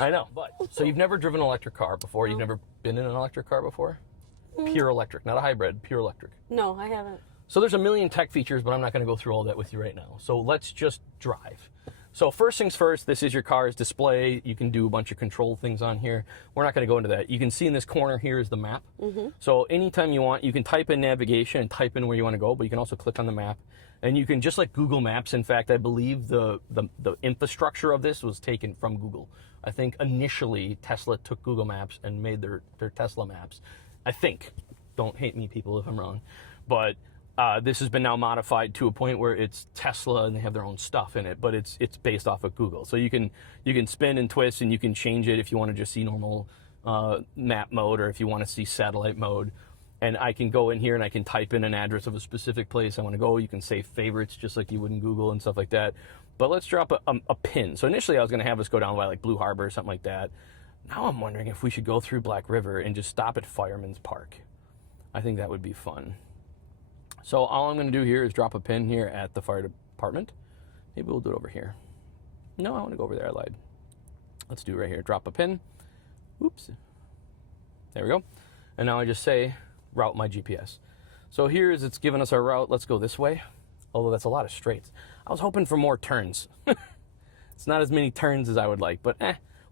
I know, but so you've never driven an electric car before? No. You've never been in an electric car before? Pure electric, not a hybrid, pure electric. No, I haven't. So there's a million tech features, but I'm not going to go through all that with you right now. So let's just drive. So first things first, this is your car's display. You can do a bunch of control things on here. We're not going to go into that. You can see in this corner here is the map. So anytime you want, you can type in navigation and type in where you want to go, but you can also click on the map. And you can, just like Google Maps, in fact, I believe the infrastructure of this was taken from Google. I think initially Tesla took Google Maps and made their Tesla maps. I think. Don't hate me, people, if I'm wrong. But this has been now modified to a point where it's Tesla and they have their own stuff in it, but it's based off of Google. So you can spin and twist and you can change it if you want to just see normal map mode or if you want to see satellite mode. And I can go in here and I can type in an address of a specific place I want to go. You can save favorites just like you would in Google and stuff like that. But let's drop a pin. So initially I was going to have us go down by like Blue Harbor or something like that. Now I'm wondering if we should go through Black River and just stop at Fireman's Park. I think that would be fun. So all I'm going to do here is drop a pin here at the fire department. Maybe we'll do it over here. No, I want to go over there. I lied. Let's do it right here. Drop a pin. Oops. There we go. And now I just say, route my GPS. So here is it's giving us our route. Let's go this way. Although that's a lot of straights. I was hoping for more turns. It's not as many turns as I would like, but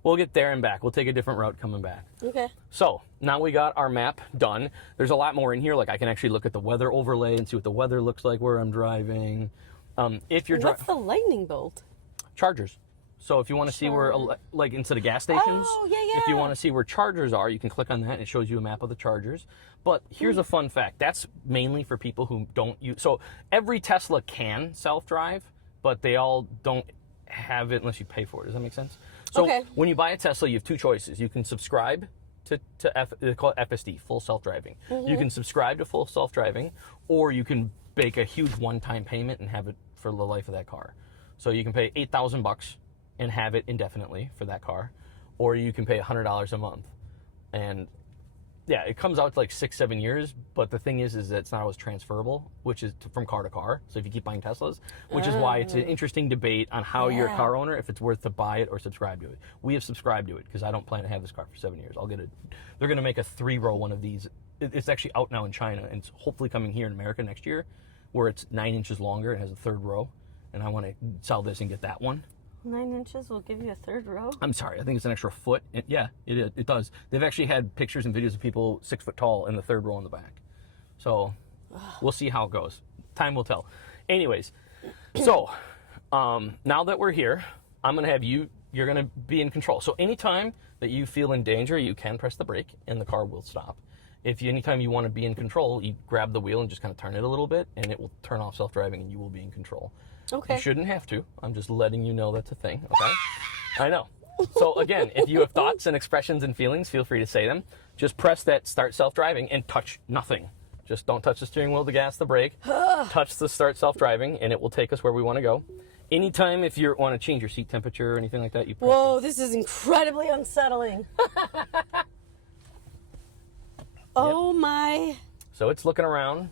we'll get there and back. We'll take a different route coming back. Okay. So now we got our map done. There's a lot more in here. Like I can actually look at the weather overlay and see what the weather looks like where I'm driving. If you're What's the lightning bolt? Chargers. So if you want to see where, like instead of gas stations, if you want to see where chargers are, you can click on that and it shows you a map of the chargers. But here's a fun fact. That's mainly for people who don't use, so every Tesla can self-drive, but they all don't have it unless you pay for it. Does that make sense? So when you buy a Tesla, you have two choices. You can subscribe they call it FSD, full self-driving. You can subscribe to full self-driving, or you can make a huge one-time payment and have it for the life of that car. So you can pay $8,000 and have it indefinitely for that car, or you can pay $100 a month. And yeah, it comes out to like 6-7 years, but the thing is that it's not always transferable, which is from car to car. So if you keep buying Teslas, which is why it's an interesting debate on how you're a car owner, if it's worth to buy it or subscribe to it. We have subscribed to it because I don't plan to have this car for 7 years. I'll get it. They're going to make a 3-row one of these. It's actually out now in China, and it's hopefully coming here in America next year, where it's 9 inches longer and has a 3rd row. And I want to sell this and get that one. 9 inches will give you a 3rd row? I'm sorry, I think it's an extra foot. Yeah, it does. They've actually had pictures and videos of people 6 foot tall in the 3rd row in the back. So we'll see how it goes. Time will tell. Anyways, so now that we're here, I'm going to have you're going to be in control. So anytime that you feel in danger, you can press the brake and the car will stop. Anytime you want to be in control, you grab the wheel and just kind of turn it a little bit and it will turn off self-driving and you will be in control. Okay. You shouldn't have to. I'm just letting you know that's a thing, okay? I know. So again, if you have thoughts and expressions and feelings, feel free to say them. Just press that start self-driving and touch nothing. Just don't touch the steering wheel, the gas, the brake. Touch the start self-driving and it will take us where we want to go. Anytime if you want to change your seat temperature or anything like that, you press Whoa, this is incredibly unsettling. Oh my. So it's looking around.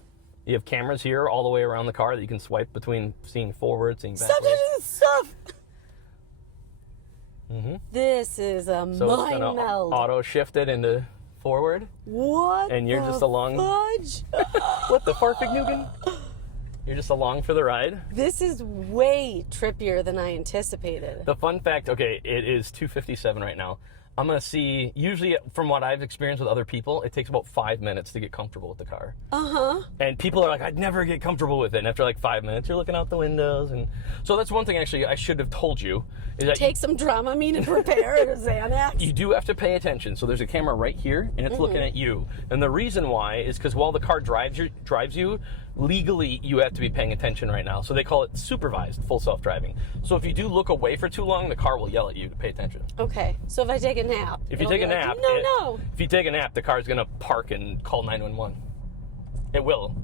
You have cameras here all the way around the car that you can swipe between seeing forward, seeing backwards. Stop doing this stuff! This is a mind meld. Auto shift it into forward. What? And you're just along. Fudge? What the Farfignugan? You're just along for the ride. This is way trippier than I anticipated. The fun fact, okay, it is 2:57 right now. I'm going to see, usually from what I've experienced with other people, it takes about 5 minutes to get comfortable with the car. And people are like, I'd never get comfortable with it. And after like 5 minutes, you're looking out the windows. And so that's one thing actually I should have told you. Is that take some Dramamine and prepare a Xanax. You do have to pay attention. So there's a camera right here and it's looking at you. And the reason why is because while the car drives you, legally you have to be paying attention right now. So they call it supervised full self-driving. So if you do look away for too long, the car will yell at you to pay attention. Okay. So if I take a nap. If you take a nap, if you take a nap, the car's gonna park and call 911. It will.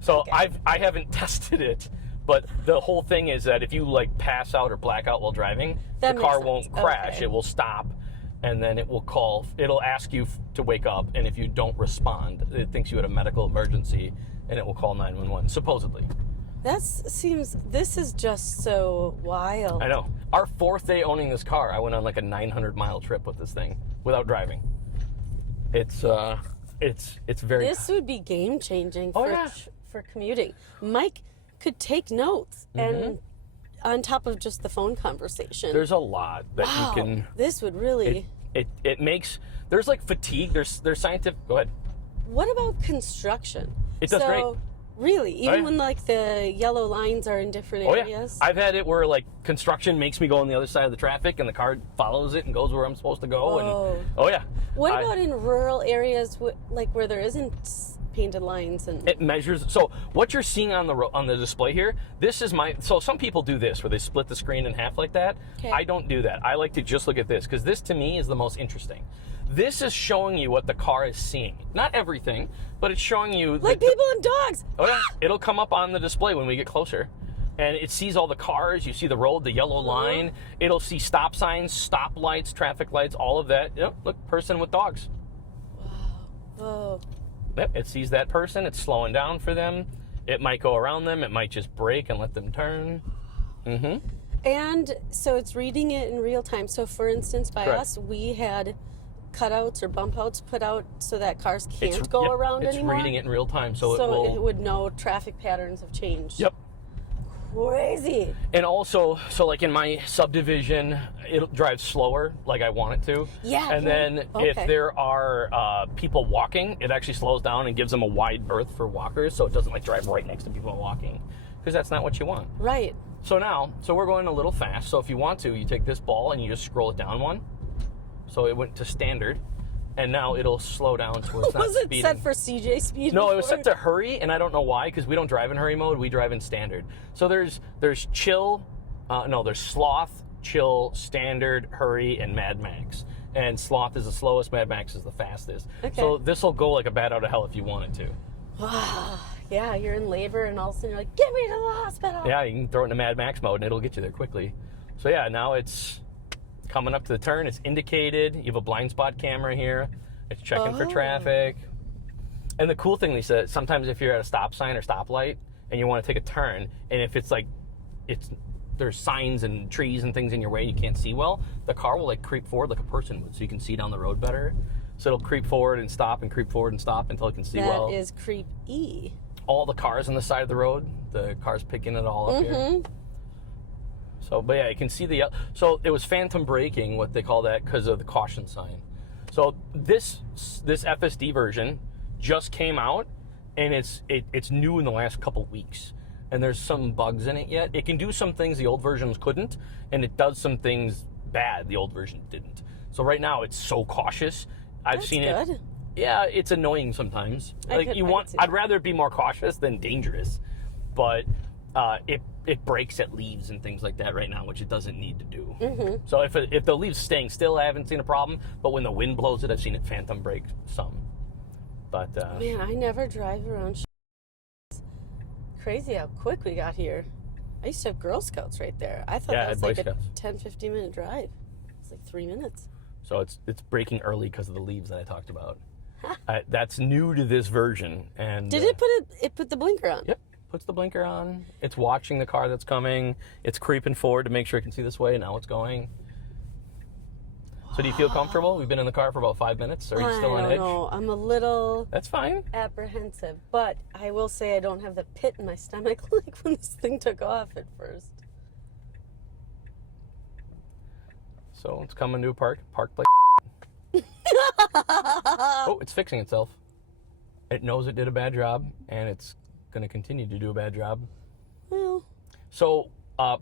So okay. I haven't tested it, but the whole thing is that if you like pass out or black out while driving, the car won't crash. Okay. It will stop, and then it will call. It'll ask you to wake up, and if you don't respond, it thinks you had a medical emergency, and it will call 911. Supposedly. This is just so wild. I know. Our 4th day owning this car, I went on like a 900-mile trip with this thing without driving. It's very. This would be game changing Oh, for commuting. Mike could take notes and on top of just the phone conversation. There's a lot that you can. This would really. It makes. There's like fatigue. There's scientific. Go ahead. What about construction? It does great. Really, even yeah. when like the yellow lines are in different areas. I've had it where like construction makes me go on the other side of the traffic, and the car follows it and goes where I'm supposed to go. Whoa. And What about in rural areas, like where there isn't painted lines and? It measures. So what you're seeing on the display here, this is my. So some people do this where they split the screen in half like that. Okay. I don't do that. I like to just look at this because this to me is the most interesting. This is showing you what the car is seeing. Not everything, but it's showing you. Like people and dogs. Oh yeah, it'll come up on the display when we get closer. And it sees all the cars, you see the road, the yellow line. It'll see stop signs, stop lights, traffic lights, all of that. Yep, look, person with dogs. Whoa. Yep, it sees that person, it's slowing down for them. It might go around them, it might just brake and let them turn. And so it's reading it in real time. So for instance, by Correct. us, we had cutouts or bump outs put out so that cars can't go around anymore. It's reading it in real time, so it would know traffic patterns have changed. Yep. Crazy. And also, so like in my subdivision, it'll drive slower, like I want it to. Yeah. And then if there are people walking, it actually slows down and gives them a wide berth for walkers, so it doesn't like drive right next to people walking, because that's not what you want. Right. So we're going a little fast. So if you want to, you take this ball and you just scroll it down one. So it went to standard, and now it'll slow down to where it's not Was it speeding. set for CJ speed? No, before? it was set to hurry, and I don't know why, because we don't drive in hurry mode. We drive in standard. So there's chill, there's sloth, chill, standard, hurry, and Mad Max. And sloth is the slowest, Mad Max is the fastest. Okay. So this will go like a bat out of hell if you want it to. Wow. Yeah, you're in labor, and all of a sudden you're like, get me to the hospital. Yeah, you can throw it into Mad Max mode, and it'll get you there quickly. So yeah, now it's coming up to the turn. It's indicated. You have a blind spot camera here. It's checking for traffic. And the cool thing, Lisa, sometimes if you're at a stop sign or stoplight and you want to take a turn, and if it's like there's signs and trees and things in your way you can't see well, the car will like creep forward like a person would, so you can see down the road better. So it'll creep forward and stop and creep forward and stop until it can see well. That is creep-y. All the cars on the side of the road, the car's picking it all up here. So, but yeah, you can see so it was phantom braking, what they call that, because of the caution sign. So this FSD version just came out, and it's new in the last couple weeks, and there's some bugs in it yet. It can do some things the old versions couldn't, and it does some things bad the old version didn't. So right now it's so cautious. I've seen good. it. Yeah, it's annoying sometimes. I'd rather it be more cautious than dangerous, but it brakes at leaves and things like that right now, which it doesn't need to do. So if the leaves staying still, I haven't seen a problem. But when the wind blows it, I've seen it phantom brake some. But man, I never drive around. Crazy how quick we got here. I used to have Girl Scouts right there. I thought that was like a 10-15 minute drive. It's like 3 minutes. So it's braking early because of the leaves that I talked about. That's new to this version. And did it put the blinker on? Yep. Puts the blinker on. It's watching the car that's coming. It's creeping forward to make sure it can see this way. Now it's going. So do you feel comfortable? We've been in the car for about 5 minutes. Are you still on edge? I don't know. I'm a little That's fine. apprehensive, but I will say I don't have the pit in my stomach like when this thing took off at first. So it's coming to a park place. Oh, it's fixing itself. It knows it did a bad job, and it's going to continue to do a bad job. Well, so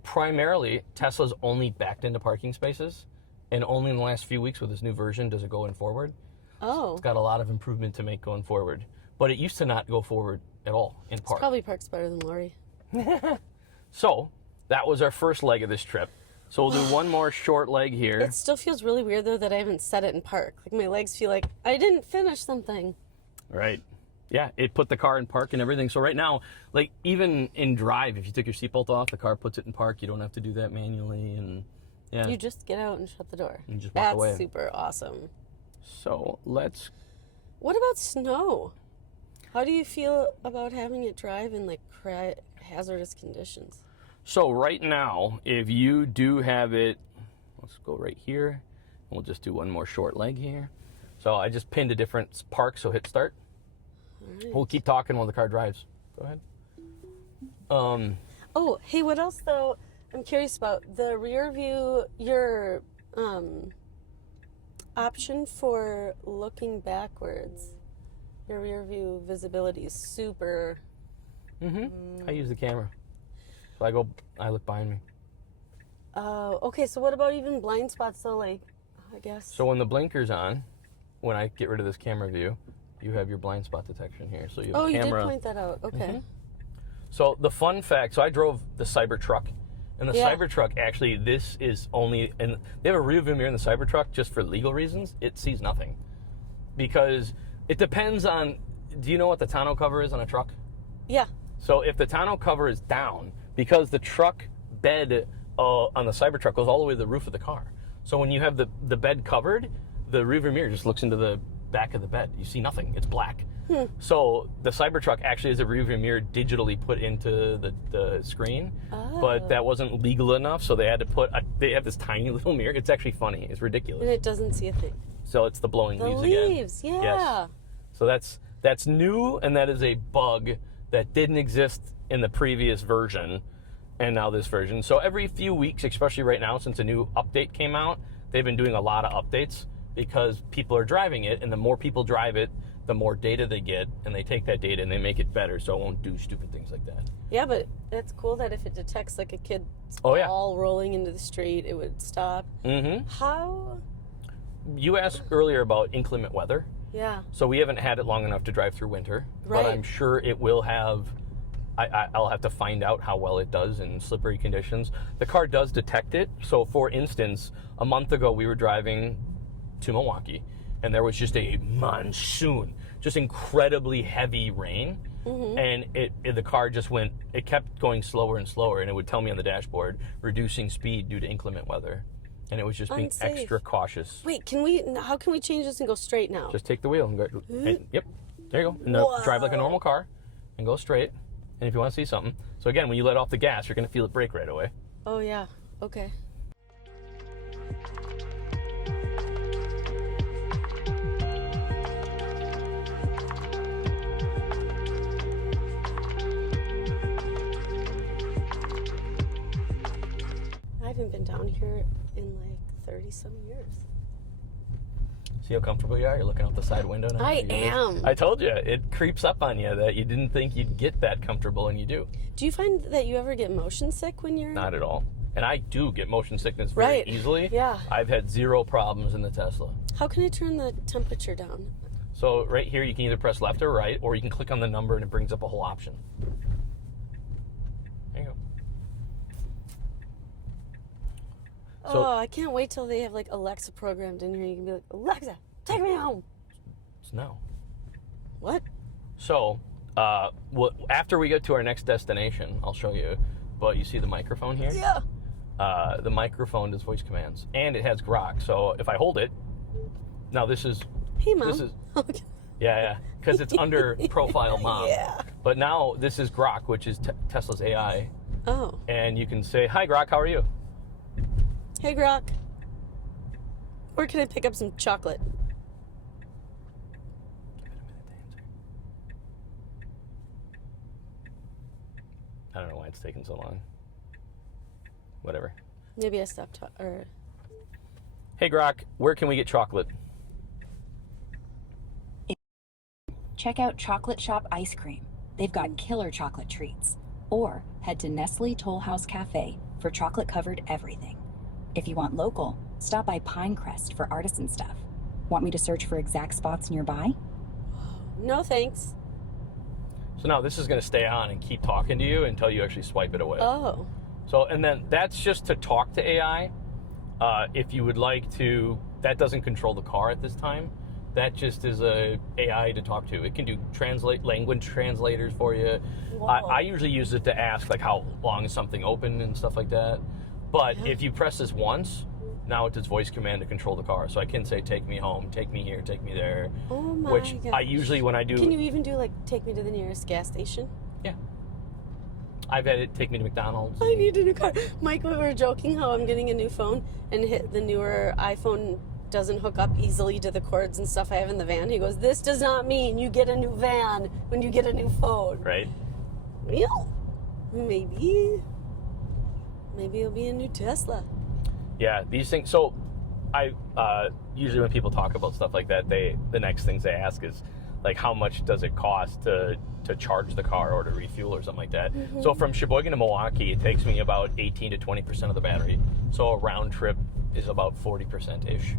primarily, Tesla's only backed into parking spaces, and only in the last few weeks with this new version does it go in forward. oh, It's got a lot of improvement to make going forward, but it used to not go forward at all in park. probably parks better than Lori. So that was our first leg of this trip. So we'll do one more short leg here. It still feels really weird though that I haven't set it in park. Like my legs feel like I didn't finish something. Right. Yeah, it put the car in park and everything. So right now, like even in drive, if you took your seatbelt off, the car puts it in park. You don't have to do that manually, and yeah. You just get out and shut the door. And just walk That's away. super awesome. So let's. What about snow? How do you feel about having it drive in like hazardous conditions. So right now, if you do have it, let's go right here. We'll just do one more short leg here. So I just pinned a different park, so hit start. Right. We'll keep talking while the car drives. Go ahead. Oh, hey, what else though? I'm curious about the rear view. Your option for looking backwards. Your rear view visibility is super. I use the camera, so I look behind me. Oh, okay. So what about even blind spots? So like, I guess. So when the blinker's on, when I get rid of this camera view, you have your blind spot detection here. So you have a camera. You did point that out. Okay. So the fun fact, so I drove the Cybertruck, and the Cybertruck actually, this is only, and they have a rear view mirror in the Cybertruck just for legal reasons. It sees nothing. Because it depends on, do you know what the tonneau cover is on a truck? Yeah. So if the tonneau cover is down, because the truck bed on the Cybertruck goes all the way to the roof of the car. So when you have the bed covered, the rear view mirror just looks into the back of the bed. You see nothing. It's black. So the Cybertruck actually has a rear view mirror digitally put into the screen, but that wasn't legal enough, so they had to they have this tiny little mirror. It's actually funny. It's ridiculous. And it doesn't see a thing. So it's the blowing leaves again. The leaves, yeah. Yes. So that's new, and that is a bug that didn't exist in the previous version, and now this version. So every few weeks, especially right now since a new update came out, they've been doing a lot of updates because people are driving it, and the more people drive it, the more data they get, and they take that data and they make it better so it won't do stupid things like that. Yeah, but it's cool that if it detects like a kid's ball rolling into the street, it would stop. How? You asked earlier about inclement weather. Yeah. So we haven't had it long enough to drive through winter, but I'm sure it will have. I'll have to find out how well it does in slippery conditions. The car does detect it. So for instance, a month ago we were driving to Milwaukee, and there was just a monsoon, just incredibly heavy rain, and the car just it kept going slower and slower, and it would tell me on the dashboard, reducing speed due to inclement weather, and it was just being extra cautious. Wait, how can we change this and go straight now? Just take the wheel and go, yep, there you go, and drive like a normal car, and go straight, and if you want to see something. So again, when you let off the gas, you're going to feel it brake right away. Oh yeah, okay. I haven't been down here in like 30-some years. See how comfortable you are? You're looking out the side window now? I am. I told you, it creeps up on you that you didn't think you'd get that comfortable, and you do. Do you find that you ever get motion sick when you're... Not at all. And I do get motion sickness very easily. Yeah. I've had zero problems in the Tesla. How can I turn the temperature down? So right here, you can either press left or right, or you can click on the number and it brings up a whole option. There you go. So, I can't wait till they have like Alexa programmed in here. You can be like, Alexa, take me home. It's no. What? So, after we get to our next destination, I'll show you. But you see the microphone here? Yeah. The microphone does voice commands, and it has grok. So if I hold it, now this is. Hey, Mom. This is. Yeah, because it's under profile Mom. Yeah. But now this is Grok, which is Tesla's AI. Oh. And you can say, "Hi, Grok. How are you?" Hey, Grok. Where can I pick up some chocolate? I don't know why it's taking so long. Whatever. Maybe I stopped Hey, Grok, where can we get chocolate? Check out Chocolate Shop Ice Cream. They've got killer chocolate treats. Or head to Nestle Toll House Cafe for chocolate-covered everything. If you want local, stop by Pinecrest for artisan stuff. Want me to search for exact spots nearby? No, thanks. So now this is going to stay on and keep talking to you until you actually swipe it away. Oh. So, and then that's just to talk to AI. If you would like to, that doesn't control the car at this time. That just is a AI to talk to. It can do language translators for you. I usually use it to ask like how long is something open and stuff like that. But if you press this once, now it does voice command to control the car. So I can say, take me home, take me here, take me there. Oh my Which gosh. I usually, when I do... Can you even do like, take me to the nearest gas station? Yeah. I've had it take me to McDonald's. I need a new car. Mike, we were joking how I'm getting a new phone, and the newer iPhone doesn't hook up easily to the cords and stuff I have in the van. He goes, this does not mean you get a new van when you get a new phone. Right. Well, maybe it'll be a new Tesla. Yeah, these things. So, I usually when people talk about stuff like that, the next things they ask is like, how much does it cost to charge the car or to refuel or something like that. Mm-hmm. So from Sheboygan to Milwaukee, it takes me about 18 to 20% of the battery. So a round trip is about 40% ish.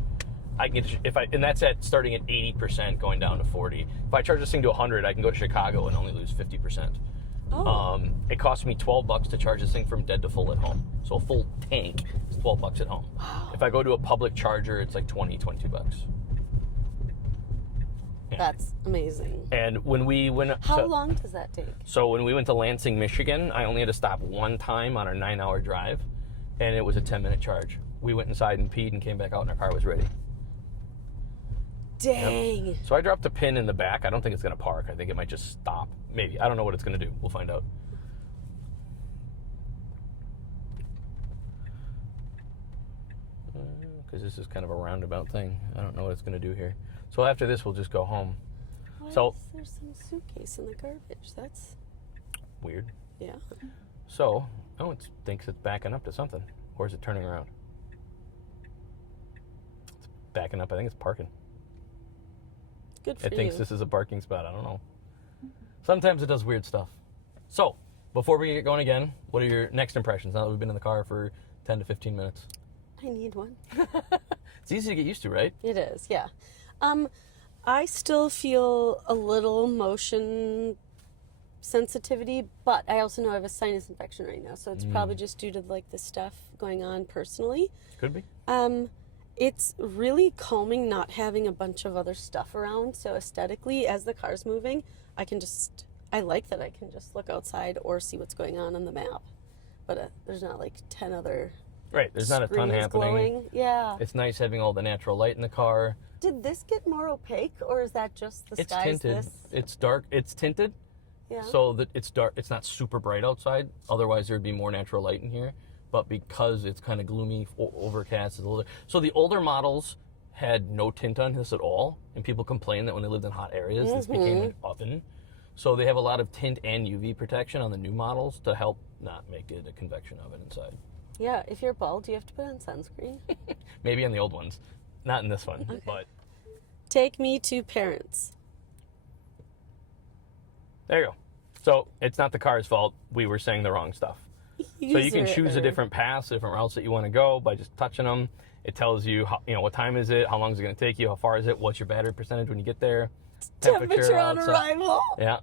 I can get and that's at starting at 80% going down to 40. If I charge this thing to 100, I can go to Chicago and only lose 50%. Oh. It cost me $12 to charge this thing from dead to full at home. So a full tank is $12 at home. Wow. If I go to a public charger, it's like $22. Yeah. That's amazing. And when we went How long does that take? So when we went to Lansing, Michigan, I only had to stop one time on our 9-hour drive, and it was a 10-minute charge. We went inside and peed and came back out and our car was ready. Dang. Yep. So I dropped a pin in the back. I don't think it's going to park. I think it might just stop. Maybe. I don't know what it's going to do. We'll find out. Because this is kind of a roundabout thing. I don't know what it's going to do here. So after this, we'll just go home. Why So is there some suitcase in the garbage? That's weird. yeah. So, it thinks it's backing up to something. Or is it turning around? It's backing up. I think it's parking. Good for you. It thinks this is a parking spot. I don't know. Sometimes it does weird stuff. So, before we get going again, what are your next impressions now that we've been in the car for 10 to 15 minutes? I need one. It's easy to get used to, right? It is, yeah. I still feel a little motion sensitivity, but I also know I have a sinus infection right now, so it's probably just due to like the stuff going on personally. Could be. It's really calming not having a bunch of other stuff around. So aesthetically, as the car's moving, I like that I can just look outside or see what's going on the map. But there's not like 10 other Right, there's not a ton happening. Glowing. Yeah. It's nice having all the natural light in the car. Did this get more opaque, or is that just the It's skies? tinted. It's dark. It's tinted. Yeah. So that it's dark. It's not super bright outside. Otherwise, there'd be more natural light in here. But because it's kind of gloomy, overcast, it's a little. So the older models had no tint on this at all, and people complained that when they lived in hot areas, this became an oven. So they have a lot of tint and UV protection on the new models to help not make it a convection oven inside. Yeah, if you're bald, do you have to put on sunscreen? Maybe on the old ones, not in this one. Okay. But Take me to parents. there you go. So it's not the car's fault. We were saying the wrong stuff. So you can choose a different paths, different routes that you want to go by just touching them. It tells you, what time is it, how long is it going to take you, how far is it, what's your battery percentage when you get there, Temperature on arrival. Yeah.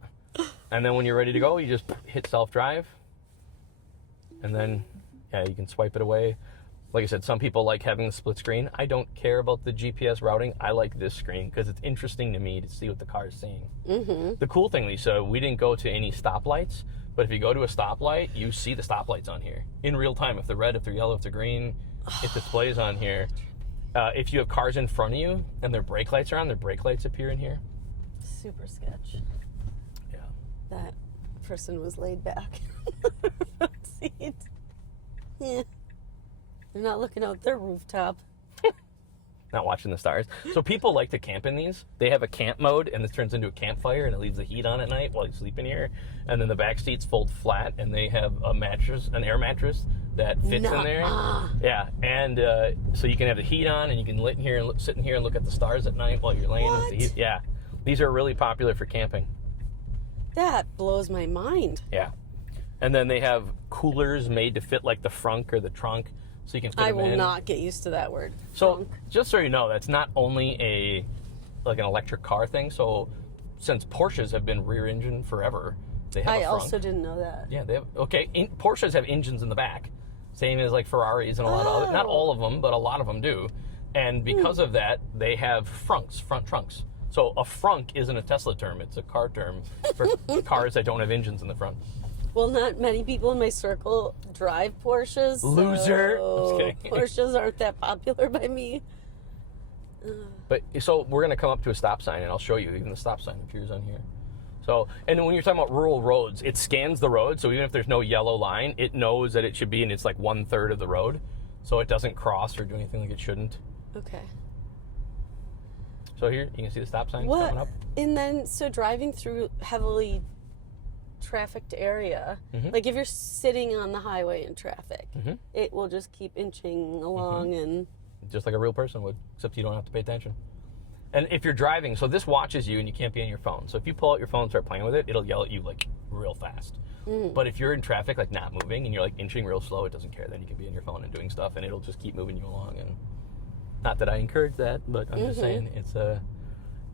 And then when you're ready to go, you just hit self-drive. And then, you can swipe it away. Like I said, some people like having the split screen. I don't care about the GPS routing. I like this screen because it's interesting to me to see what the car is seeing. Mm-hmm. The cool thing, Lisa, we didn't go to any stoplights, but if you go to a stoplight, you see the stoplights on here in real time. If they're red, if they're yellow, if they're green, it displays on here. If you have cars in front of you and their brake lights are on, their brake lights appear in here. Super sketch. Yeah. That person was laid back. Seat. Yeah. They're not looking out their rooftop. Not watching the stars. So people like to camp in these. They have a camp mode, and this turns into a campfire, and it leaves the heat on at night while you sleep in here. And then the back seats fold flat, and they have a mattress, an air mattress that fits in there. Yeah, and so you can have the heat on, and you can sit in here and look at the stars at night while you're laying with the heat. Yeah, these are really popular for camping. That blows my mind. Yeah, and then they have coolers made to fit like the frunk or the trunk. So you can fit I them in. will not get used to that word. So Trunk. just so you know, that's not only an electric car thing. So since Porsches have been rear engine forever, they have a frunk. I also didn't know that. Yeah, they have. Okay, Porsches have engines in the back, same as like Ferraris and a lot of other. Not all of them, but a lot of them do. And because of that, they have front trunks. So a frunk isn't a Tesla term; it's a car term for cars that don't have engines in the front. Well, not many people in my circle drive Porsches. Loser. So I'm just kidding. Porsches aren't that popular by me. But so we're gonna come up to a stop sign, and I'll show you. Even the stop sign appears on here. So, and when you're talking about rural roads, it scans the road. So even if there's no yellow line, it knows that it should be, and it's like 1/3 of the road. So it doesn't cross or do anything like it shouldn't. Okay. So here, you can see the stop signs coming up. And then, so driving through heavily trafficked area, like if you're sitting on the highway in traffic, it will just keep inching along and... Just like a real person would, except you don't have to pay attention. And if you're driving, so this watches you and you can't be on your phone. So if you pull out your phone and start playing with it, it'll yell at you like real fast. But if you're in traffic, like not moving, and you're like inching real slow, it doesn't care. Then you can be on your phone and doing stuff, and it'll just keep moving you along. And not that I encourage that, but I'm just saying it's a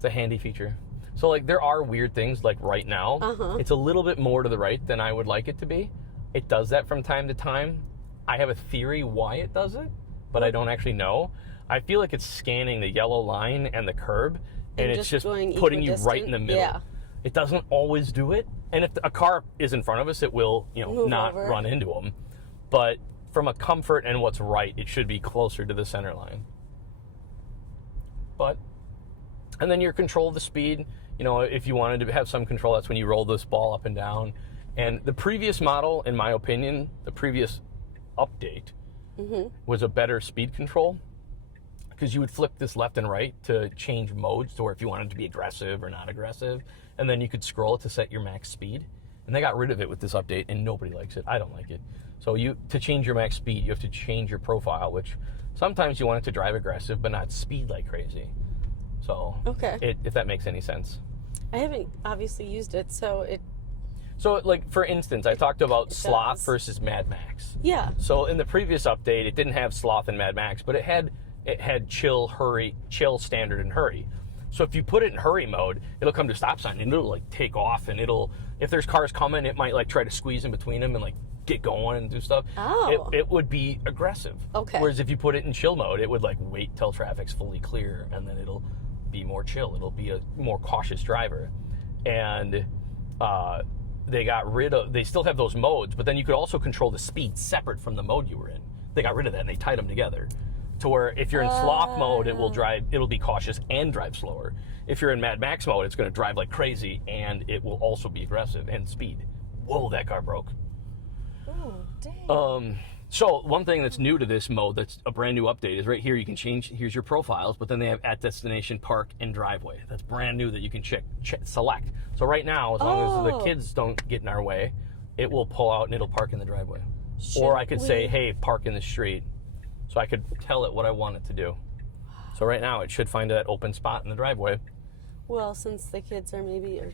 handy feature. So like there are weird things like right now, it's a little bit more to the right than I would like it to be. It does that from time to time. I have a theory why it does it, but I don't actually know. I feel like it's scanning the yellow line and the curb, and it's just putting you right in the middle. Yeah. It doesn't always do it, and if a car is in front of us, it will, Move not over. run into them. But from a comfort and what's right, it should be closer to the center line. And then your control of the speed, if you wanted to have some control, that's when you roll this ball up and down. And the previous model, in my opinion, the previous update was a better speed control, because you would flip this left and right to change modes to where if you wanted to be aggressive or not aggressive, and then you could scroll it to set your max speed. And they got rid of it with this update, and nobody likes it. I don't like it. So to change your max speed, you have to change your profile, which sometimes you want it to drive aggressive, but not speed like crazy. So if that makes any sense. I haven't obviously used it, so like, for instance, I talked about Sloth does. versus Mad Max. Yeah. So in the previous update, it didn't have Sloth and Mad Max, but it had chill, standard, and hurry. So if you put it in hurry mode, it'll come to a stop sign and it'll like take off, and if there's cars coming, it might like try to squeeze in between them and like get going and do stuff. Oh. It would be aggressive. Okay. Whereas if you put it in chill mode, it would like wait till traffic's fully clear, and then it'll be more chill. It'll be a more cautious driver. And they still have those modes, but then you could also control the speed separate from the mode you were in. They got rid of that and they tied them together to where if you're in sloth mode, it'll be cautious and drive slower. If you're in Mad Max mode, it's going to drive like crazy, and it will also be aggressive and speed. Whoa, that car broke. Oh, dang. So one thing that's new to this mode, that's a brand new update, is right here you can change, here's your profiles, but then they have at destination, park, and driveway. That's brand new that you can select. So right now, as long as the kids don't get in our way, it will pull out and it'll park in the driveway. Or I could say, hey, park in the street. So I could tell it what I want it to do. So right now it should find that open spot in the driveway. Well, since the kids are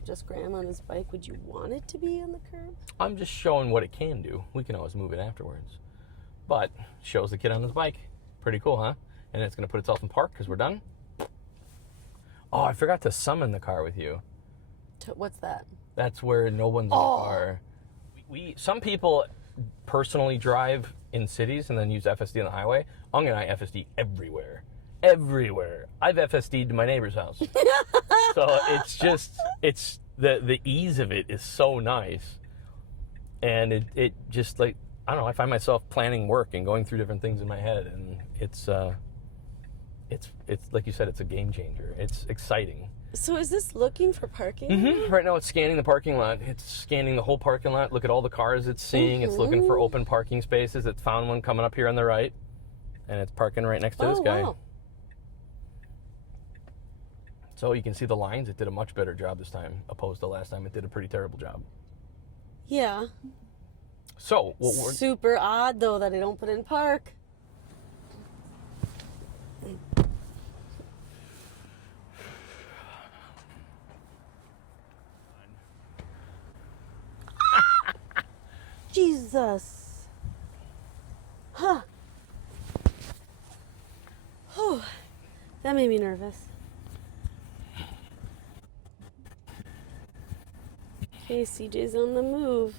just Graham on his bike, would you want it to be on the curb? I'm just showing what it can do. We can always move it afterwards. But shows the kid on his bike. Pretty cool, huh? And it's going to put itself in park because we're done. Oh, I forgot to summon the car with you. What's that? That's where no one's in the car. Some people personally drive in cities and then use FSD on the highway. I'm going to FSD everywhere. Everywhere. I've FSD'd to my neighbor's house. So it's the ease of it is so nice. And it just like, I don't know, I find myself planning work and going through different things in my head, and it's like you said, it's a game changer. It's exciting. So is this looking for parking? Mm-hmm. Right now it's scanning the parking lot. It's scanning the whole parking lot. Look at all the cars it's seeing. It's looking for open parking spaces. It found one coming up here on the right, and it's parking right next to this guy. Wow. So you can see the lines. It did a much better job this time, opposed to last time. It did a pretty terrible job. Yeah. So super odd though that I don't put in park. Jesus. Huh. Whew. That made me nervous. Okay, CJ's on the move.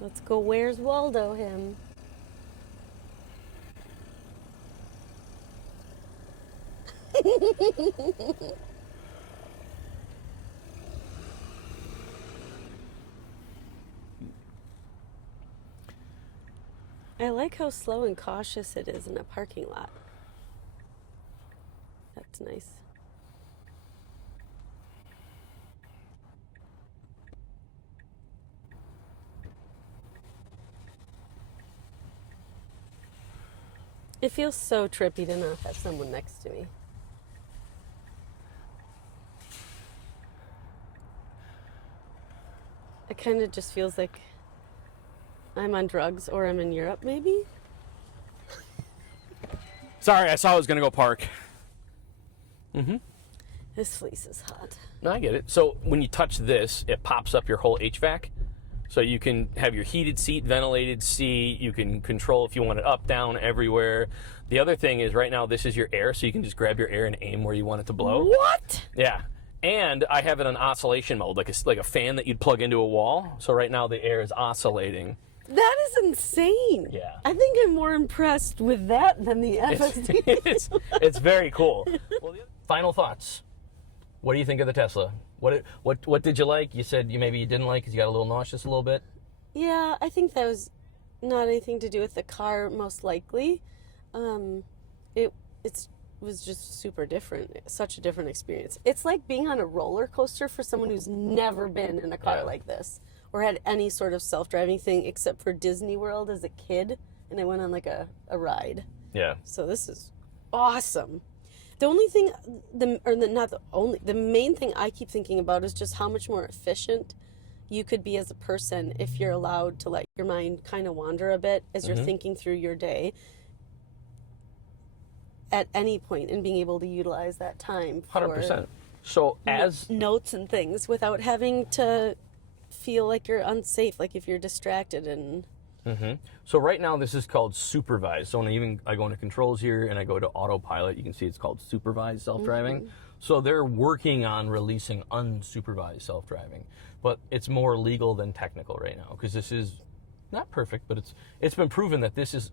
Let's go. Where's Waldo him? I like how slow and cautious it is in a parking lot. That's nice. It feels so trippy to not have someone next to me. It kind of just feels like I'm on drugs or I'm in Europe, maybe? Sorry, I saw I was going to go park. This fleece is hot. No, I get it. So when you touch this, it pops up your whole HVAC. So you can have your heated seat, ventilated seat. You can control if you want it up, down, everywhere. The other thing is right now this is your air, so you can just grab your air and aim where you want it to blow. What? Yeah. And I have it on oscillation mode, like a fan that you'd plug into a wall. So right now the air is oscillating. That is insane. Yeah. I think I'm more impressed with that than the FSD. It's very cool. Well, final thoughts. What do you think of the Tesla? What did you like? You said maybe you didn't like because you got a little nauseous a little bit. Yeah, I think that was not anything to do with the car, most likely. It was just super different. Such a different experience. It's like being on a roller coaster for someone who's never been in a car like this or had any sort of self-driving thing except for Disney World as a kid, and I went on like a ride. Yeah. So this is awesome. The only thing, the main thing I keep thinking about is just how much more efficient you could be as a person if you're allowed to let your mind kind of wander a bit as you're thinking through your day at any point, and being able to utilize that time for 100%. So as notes and things without having to feel like you're unsafe, like if you're distracted and... So right now this is called supervised. So when I go into controls here and I go to autopilot, you can see it's called supervised self-driving. So they're working on releasing unsupervised self-driving, but it's more legal than technical right now because this is not perfect, but it's been proven that this is.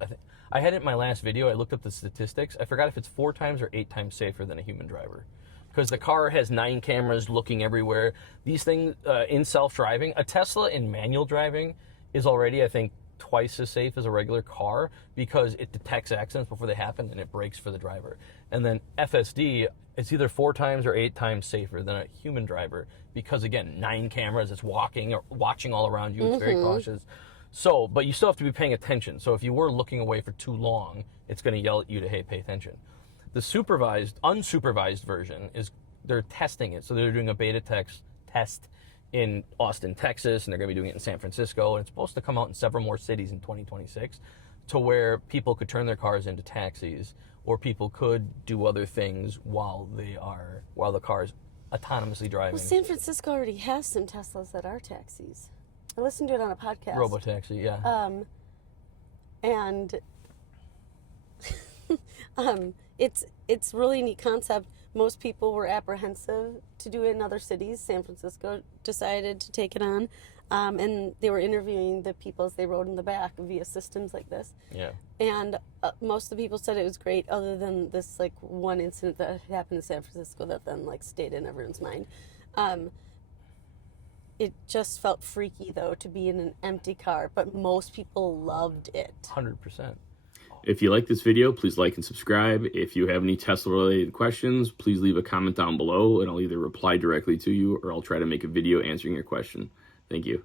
I had it in my last video. I looked up the statistics. I forgot if it's 4 times or 8 times safer than a human driver. Because the car has 9 cameras looking everywhere. These things in self-driving, a Tesla in manual driving is already, I think, twice as safe as a regular car because it detects accidents before they happen and it brakes for the driver. And then FSD, it's either 4 times or 8 times safer than a human driver because, again, 9 cameras, it's watching all around you, it's very cautious. So, but you still have to be paying attention. So if you were looking away for too long, it's going to yell at you to, hey, pay attention. The unsupervised version is they're testing it. So they're doing a beta test in Austin, Texas, and they're going to be doing it in San Francisco. And it's supposed to come out in several more cities in 2026 to where people could turn their cars into taxis or people could do other things while the car is autonomously driving. Well, San Francisco already has some Teslas that are taxis. I listened to it on a podcast. Robotaxi, yeah. And it's really neat concept. Most people were apprehensive to do it in other cities. San Francisco decided to take it on, and they were interviewing the people as they rode in the back via systems like this. Yeah. And most of the people said it was great, other than this like one incident that happened in San Francisco that then like stayed in everyone's mind. It just felt freaky though to be in an empty car, but most people loved it. 100%. If you like this video, please like and subscribe. If you have any Tesla-related questions, please leave a comment down below, and I'll either reply directly to you or I'll try to make a video answering your question. Thank you.